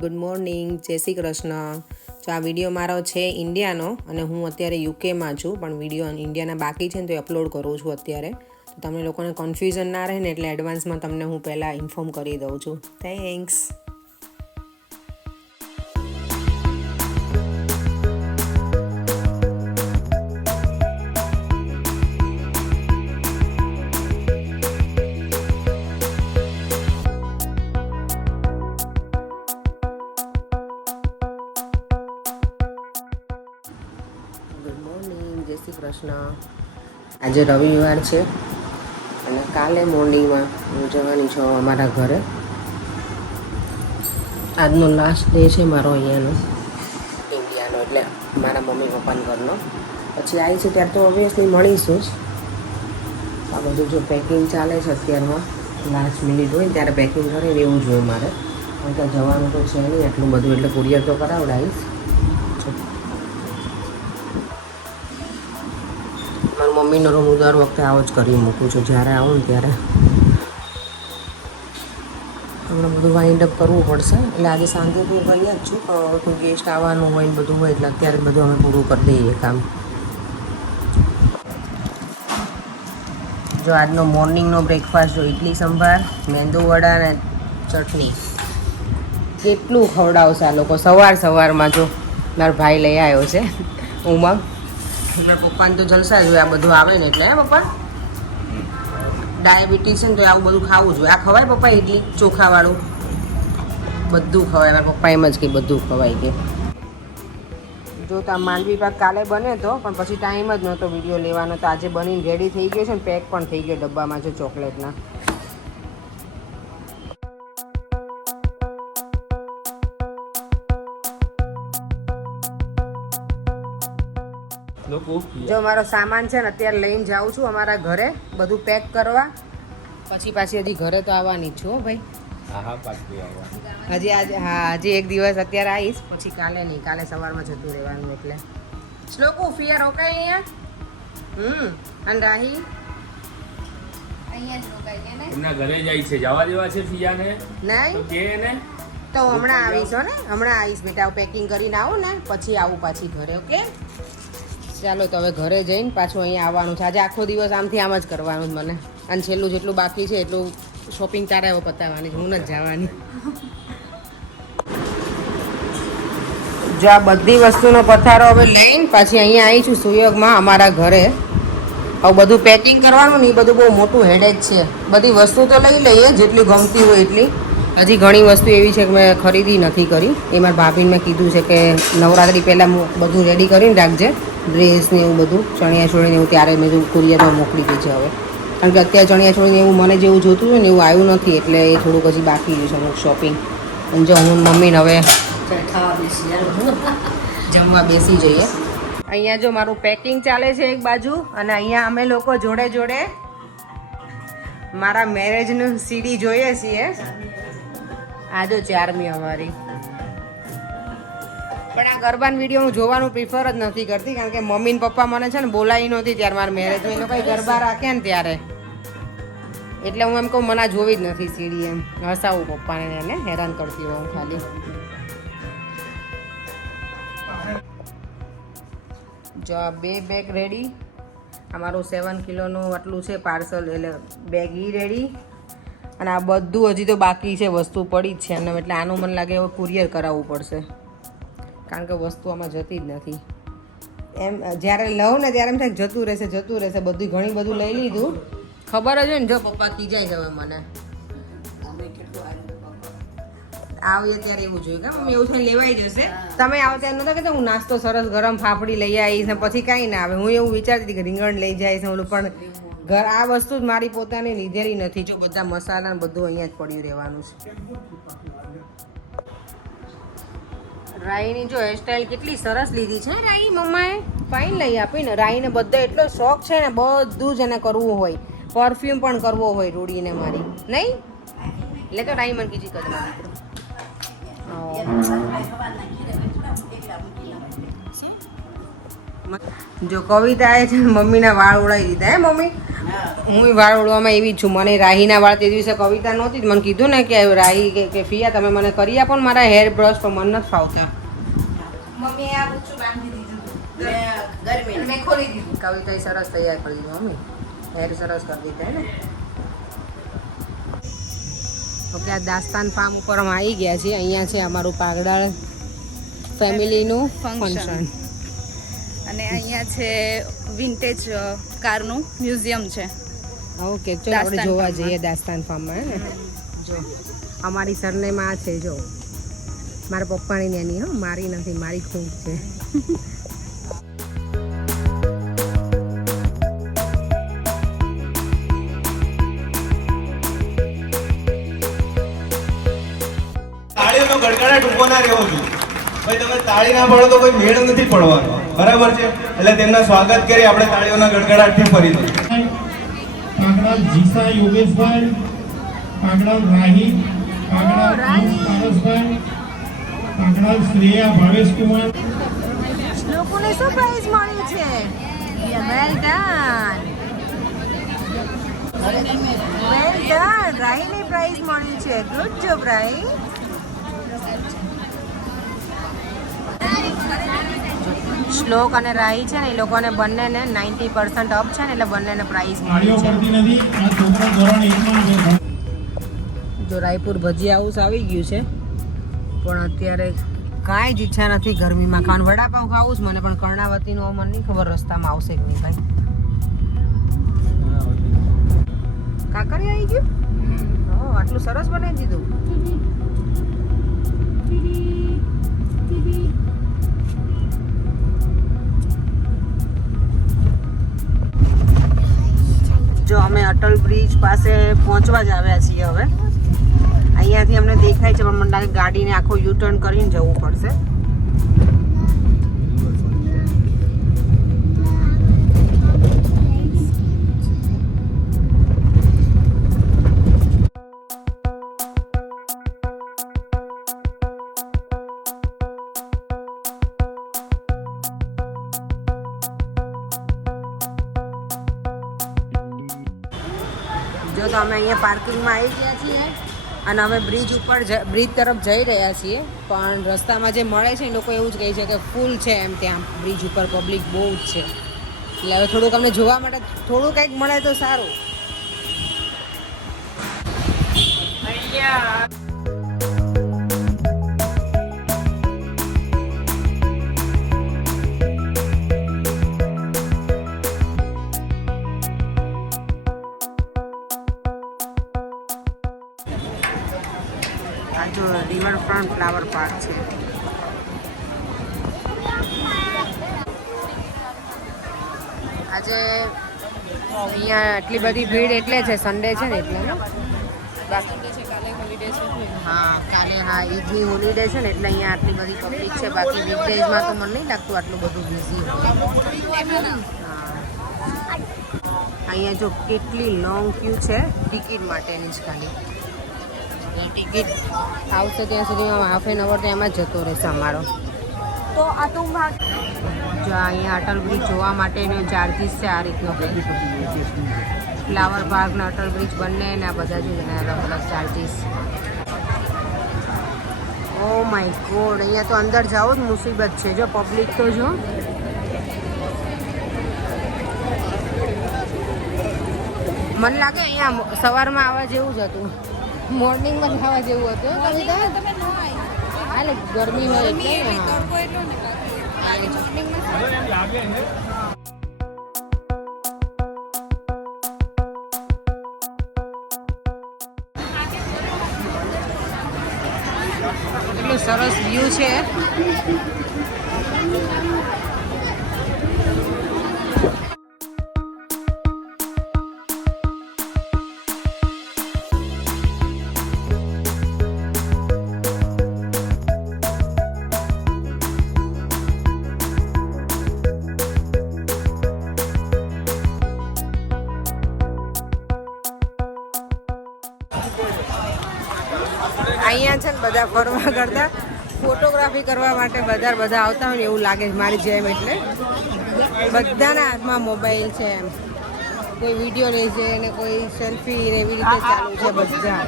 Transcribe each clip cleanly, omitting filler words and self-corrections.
Good morning, જય શ્રી કૃષ્ણ. તો આ વિડીયો મારો છે ઇન્ડિયાનો અને હું અત્યારે યુકેમાં છું, પણ વિડીયો ઇન્ડિયાના બાકી છે ને તો અપલોડ કરું છું અત્યારે. તો તમને લોકોને કન્ફ્યુઝન ના રહે ને એટલે એડવાન્સમાં તમને હું પહેલાં ઇન્ફોર્મ કરી દઉં છું. થેન્ક્સ. ગુડ મોર્નિંગ, જય શ્રી કૃષ્ણ. આજે રવિવાર છે અને કાલે મોર્નિંગમાં હું જવાની છું અમારા ઘરે. આજનો લાસ્ટ ડે છે મારો અહીંયાનો ઇન્ડિયાનો, એટલે મારા મમ્મી પપ્પાના ઘરનો. પછી આવી છે ત્યારે તો ઓબ્વિયસલી મળીશું જ. આ બધું જો પેકિંગ ચાલે છે અત્યારમાં, લાસ્ટ મિનિટ હોય ને ત્યારે પેકિંગ કરીને એવું જોઈએ મારે, કારણ કે જવાનું તો છે નહીં એટલું બધું, એટલે કુરિયર તો કરાવડાવીશ. મારી મમ્મીનો રૂમ હું દર વખતે આવો જ કરી મૂકું છું જ્યારે આવું ને ત્યારે. હમણાં બધું વાઇન્ડ અપ કરવું પડશે, એટલે આજે સાંજેથી કરી જ છું, પણ કોઈ ગેસ્ટ આવવાનું હોય ને બધું હોય એટલે અત્યારે બધું અમે પૂરું કરી દઈએ કામ. જો આજનો મોર્નિંગનો બ્રેકફાસ્ટ જો ઇડલી સંભાર, મેંદુવડા અને ચટણી. કેટલું ખવડાવશે આ લોકો સવારમાં. જો મારો ભાઈ લઈ આવ્યો છે ઉમંગ. મારા પપ્પાને તો જલસા જ હોય આ બધું આવે ને એટલે. હે પપ્પા, ડાયાબિટીસ છે ને તો આવું બધું ખાવું જોઈએ. આ ખવાય પપ્પા ઇડલી ચોખાવાળું? બધું ખવાય. મારા પપ્પા એમ જ કે બધું ખવાય કે. જો તો આ માંડવી પાક કાલે બને તો, પણ પછી ટાઈમ જ નહોતો વિડીયો લેવાનો, તો આજે બનીને રેડી થઈ ગયો છે ને પેક પણ થઈ ગયો ડબ્બામાં છે ચોકલેટના. જો મારો સામાન છે ને અત્યારે લઈને જાઉં છું અમારા ઘરે બધું પેક કરવા. પછી હજી ઘરે તો આવવાની જ છું ભાઈ. હજી એક દિવસ અત્યારે આવીશ, પછી કાલે નહીં, કાલે સવારમાં જતું રહેવાનું. એટલે શ્લોકુ ફિયા રોકાય અહીંયા. અને રાહી એમના ઘરે જાય છે, જવા દેવા છે ફિયાને નહીં કે ને તો હમણાં આવીશ. હો ને હમણાં આવીશ બેટા, પેકિંગ કરીને આવું ને પછી આવું પાછી ઘરે. ઓકે ચાલો, તો હવે ઘરે જઈને પાછું અહીંયા આવવાનું છે. આજે આખો દિવસ આમથી આમ જ કરવાનું છે મને. અને છેલ્લું જેટલું બાકી છે એટલું શોપિંગ તારે હવે પતાવવાની છે, હું નથી જવાની. જો આ બધી વસ્તુનો પથારો હવે લઈને પાછી અહીંયા આવી છું સુયોગમાં અમારા ઘરે. હવે બધું પેકિંગ કરવાનું ને એ બધું બહુ મોટું હેડેક છે. બધી વસ્તુ તો લઈ લઈએ જેટલી ગમતી હોય એટલી. હજી ઘણી વસ્તુ એવી છે કે મેં ખરીદી નથી કરી. એ મારા ભાભીને મેં કીધું છે કે નવરાત્રિ પહેલાં બધું રેડી કરીને રાખજે, ડ્રેસ ને એવું બધું, ચણિયા ચોળીને એવું. ત્યારે મેં કુરિયરમાં મોકલી દઈ છે હવે, કારણ કે અત્યારે ચણિયા ચોળીને એવું મને જેવું જોતું હોય ને એવું આવ્યું નથી, એટલે એ થોડુંક હજી બાકી રહ્યું છે અમુક શોપિંગ. અને જો હું મમ્મીને હવે જમવા બેસી જઈએ. અહીંયા જો મારું પેકિંગ ચાલે છે એક બાજુ, અને અહીંયા અમે લોકો જોડે જોડે મારા મેરેજનું સીડી જોઈએ છીએ. આ જો 4મી અમારી. પણ આ ગરબાનો વિડીયો હું જોવાનું પ્રિફર જ નથી કરતી, કારણ કે મમ્મી ને પપ્પા મને છે ને બોલાવી નહોતી ત્યારે મારા મેરેજમાં. એ લોકો ગરબા રાખે ને ત્યારે, એટલે હું એમ કહું મને જોવી જ નથી સીડી. એમ હસાવું પપ્પાને, એને હેરાન કરતી હોઉં ખાલી. જો આ 2 બેગ રેડી. અમારું 7 કિલોનું આટલું છે પાર્સલ, એટલે બેગ રેડી. અને આ બધું હજી તો બાકી છે, વસ્તુ પડી જ છે. અને એટલે આનું મને લાગે હવે કુરિયર કરાવવું પડશે, કારણ કે વસ્તુ આમાં જતી જ નથી. એમ જ્યારે લઉં ને ત્યારે એમ થાય જતું રહેશે. બધું ઘણી બધું લઈ લીધું, ખબર જ હોય ને. જો પપ્પા કીજાય છે હવે મને, આવીએ ત્યારે એવું જોયું કે મમ્મી એવું થઈને લેવાઈ જશે. તમે આવો ત્યારે નહોતા કહેતા હું નાસ્તો સરસ ગરમ ફાફડી લઈ આવીશ ને પછી કાંઈ ના આવે. હું એવું વિચારતી હતી કે રીંગણ લઈ જઈશ ઓલું, પણ ઘર આ વસ્તુ જ મારી પોતાની લીધેલી નથી. જો બધા મસાલા ને બધું અહીંયા જ પડ્યું રહેવાનું છે. રાઈની જો હેરસ્ટાઈલ કેટલી સરસ લીધી છે રાઈ મમ્માએ, ફાઇન લઈ આપી ને. રાઈને બધો એટલો શોખ છે ને, બધું જ એને કરવું હોય, પરફ્યુમ પણ કરવો હોય રૂડીને મારી, નહીં? એટલે તો રાઈ મને કીધી કરવા. જો કવિતા એ છે ને મમ્મીના વાળ ઉડાવી દીધા હે મમ્મી. હું વાળ ઉડવામાં એવી જ છું. મને રાહીના વાળ તે દિવસે કવિતા નહોતી જ. મને કીધું ને કે રાહી કે ફિયા તમે મને કરી આપો ને મારા હેર બ્રશ, પણ મને નથી ફાવતા. મમ્મી આ પૂછું બાંધી દીધું ગરમી મેં ખોલી દીધું. કવિતાએ સરસ તૈયાર કરી દીધું મમ્મી. હેર સરસ કરી દીધા હે ને. ઓકે, આ દાસ્તાન ફાર્મ ઉપર અમે આવી ગયા છીએ. અહીંયા છે અમારું પાગડાળ ફેમિલીનું ફંક્શન. અને અહીંયા છે વિન્ટેજ કારનું મ્યુઝિયમ છે. ઓકે, ચલો આપણે જોવા જઈએ દાસ્તાન ફાર્મમાં હે ને. જો અમારી સરનેમ આ છે. જો મારા પપ્પાની નાની હો, મારી નથી, મારી ખૂબ છે. તાળીઓનો ગડગડાટ ઊભો ના રહેવો જોઈએ. ભાઈ તમે તાળી ના પાડો તો કોઈ મેળ નથી પડવાનો, બરાબર છે? એટલે તેમના સ્વાગત કરી આપણે તાળીઓના ગડગડાટથી ફરી દઈએ. પાગડાલ જીસા યોગેશભાઈ, પાગડાલ રાહી, પાગડાલ પારસભાઈ, પાગડાલ શ્રેયા ભાવેશકુમાર. લોકોને શું પ્રાઇઝ મળી છે? Well done, well done. રાહીને પ્રાઇઝ મળી છે. Good job Rahi. શ્લોક અને રાહી છે ને એ લોકોને બંનેને 90% અપ છે ને એટલે બંનેને પ્રાઇઝ તાળીઓ મળી પડતી નથી. આ છોકરો ધોરણ 1માં છે. છે. જો રાયપુર ભજીયા હાઉસ આવી ગયું છે, પણ અત્યારે કાંઈ જ ઈચ્છા નથી ગરમીમાં ખાવાનું. વડાપાઉં ખાવું જ મને, પણ કર્ણાવતીનો મને નહીં ખબર રસ્તામાં આવશે કે નહીં ભાઈ. કાકરી આવી ગયું? ઓ, આટલું સરસ બનાવી દીધું. જો અમે અટલ બ્રિજ પાસે પહોંચવા જ આવ્યા છીએ હવે. અહીંયાથી અમને દેખાય છે, પણ મને લાગે ગાડીને આખો યુ ટર્ન કરીને જવું પડશે. જો તો અમે અહીંયા પાર્કિંગમાં આવી ગયા છીએ અને અમે બ્રિજ તરફ જઈ રહ્યા છીએ, પણ રસ્તામાં જે મળે છે એ લોકો એવું જ કહે છે કે ફૂલ છે એમ. ત્યાં બ્રિજ ઉપર પબ્લિક બહુ જ છે, એટલે હવે થોડુંક અમને જોવા માટે થોડું કંઈક મળે તો સારું. આ જો રિવરફ્રન્ટ ફ્લાવર પાર્ક છે. આજે અહીંયા આટલી બધી ભીડ એટલે છે, સન્ડે છે ને એટલે ને. હા, કાલે હા ઈદની હોલિડે છે ને એટલે અહીંયા આટલી બધી પબ્લિક છે. બાકી વીકડેઝમાં તો મને નહીં લાગતું આટલું બધું બિઝી હોય. હા, અહીંયા જો કેટલી લોંગ ક્યુ છે ટિકિટ માટેની જ. ખાલી ટિકિટ આવશે ત્યાં સુધીમાં હાફ એન અવર તો એમાં જ જતો રહેશે અમારો. તો આ તો જો અહીંયા અટલ બ્રિજ જોવા માટેનો ચાર્જીસ છે આ રીતનો. ફ્લાવર પાર્ક ને અટલ બ્રિજ બંને ને આ બધા જ અલગ અલગ ચાર્જીસ. ઓ માય ગોડ, અહીંયા તો અંદર જાઓ જ મુસીબત છે. જો પબ્લિક તો જો. મને લાગે અહીંયા સવારમાં આવવા જેવું જ હતું, મોર્નિંગમાં ખાવા જેવું હતું. હાલે ગરમી હોય એટલે કેટલું સરસ વ્યૂ છે. અહીંયા છે ને બધા ફરવા કરતા ફોટોગ્રાફી કરવા માટે બધા આવતા હોય ને એવું લાગે છે મારી જેમ. એટલે બધાના હાથમાં મોબાઈલ છે એમ. કોઈ વિડીયો લે છે ને કોઈ સેલ્ફી ને એવી રીતે ચાલુ છે બધા.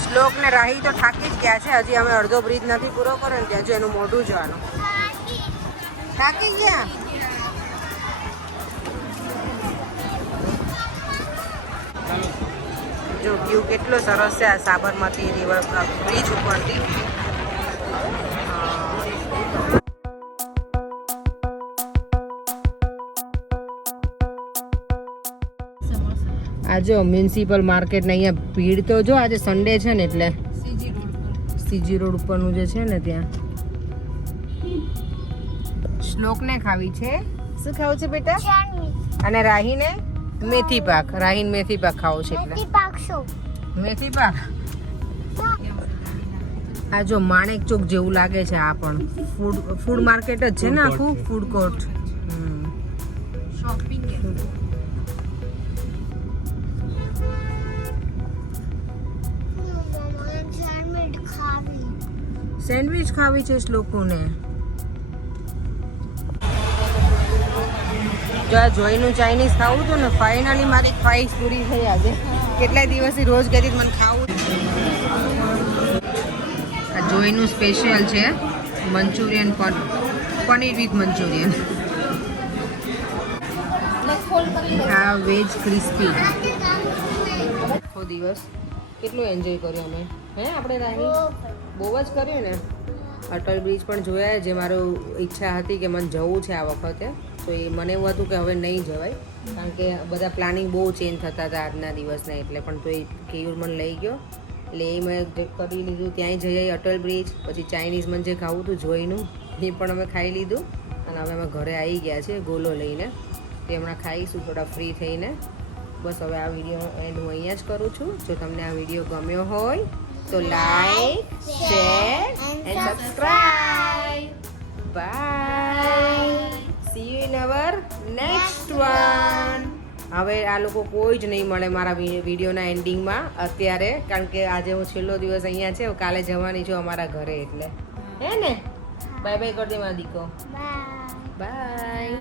શ્લોક ને રાહી તો થાકી જ ગયા છે. હજી અમે અડધો બ્રિજ નથી પૂરો કર્યો ને ત્યાં જો એનું મોઢું જોવાનું. થાકી ગયા. જો વ્યૂ કેટલો સરસ છે આ સાબરમતી રિવર બ્રિજ ઉપરથી. આ જો મ્યુનિસિપલ માર્કેટ ને અહીંયા ભીડ તો જો આજે સન્ડે છે ને એટલે સીજી રોડ ઉપરનું જે છે ને ત્યાં. શ્લોકને ખાવી છે. શું ખાવું છે બેટા? અને રાહીને મેથી પાક. રાહીને મેથી પાક ખાવો છે એટલે મેથી પાક. આ જો માણેક ચોક જેવું લાગે છે. આ પણ ફૂડ માર્કેટ જ છે ને આખું ફૂડ કોર્ટ. શોપિંગ સેન્ડવિચ ખાવી છે લોકોને. જો આ જોઈનું ચાઇનીઝ ખાવું હતું ને ફાઇનલી મારી ખ્વાહિશ પૂરી થઈ આજે. કેટલાય દિવસથી રોજ કહેતી મને ખાવું. આ જોઈનું સ્પેશિયલ છે મંચુરિયન પનીર વિથ મંચુરિયન. આ વેજ ક્રિસ્પી. આખો દિવસ કેટલું એન્જોય કર્યું અમે હે આપણે રાહી. બહુ જ કર્યું ને. અટલ બ્રિજ પણ જોયા જે મારું ઈચ્છા હતી કે મને જવું છે આ વખતે. તો એ મને એવું હતું કે હવે નહીં જવાય કારણ કે બધા પ્લાનિંગ બહુ ચેન્જ થતા હતા આજના દિવસના. એટલે પણ તો એ કેયુર મને લઈ ગયો એટલે એ મેં કરી લીધું. ત્યાંય જઈ અટલ બ્રિજ. પછી ચાઇનીઝ મને જે ખાવું હતું જોઈનું એ પણ અમે ખાઈ લીધું. અને હવે અમે ઘરે આવી ગયા છે ગોલો લઈને. તે હમણાં ખાઈશું થોડા ફ્રી થઈને. બસ હવે આ વિડીયો એન્ડ હું અહીંયા જ કરું છું. જો તમને આ વિડીયો ગમ્યો હોય તો like share and subscribe. Bye. See you in our next one. હવે આ લોકો કોઈ જ નહીં મળે મારા વિડીયોના એન્ડિંગમાં અત્યારે કારણ કે આજે હું છેલ્લો દિવસ અહીંયા છે. કાલે જવાની છું અમારા ઘરે એટલે હે ને. બાય બાય કરી દે મારા દીકો. બાય.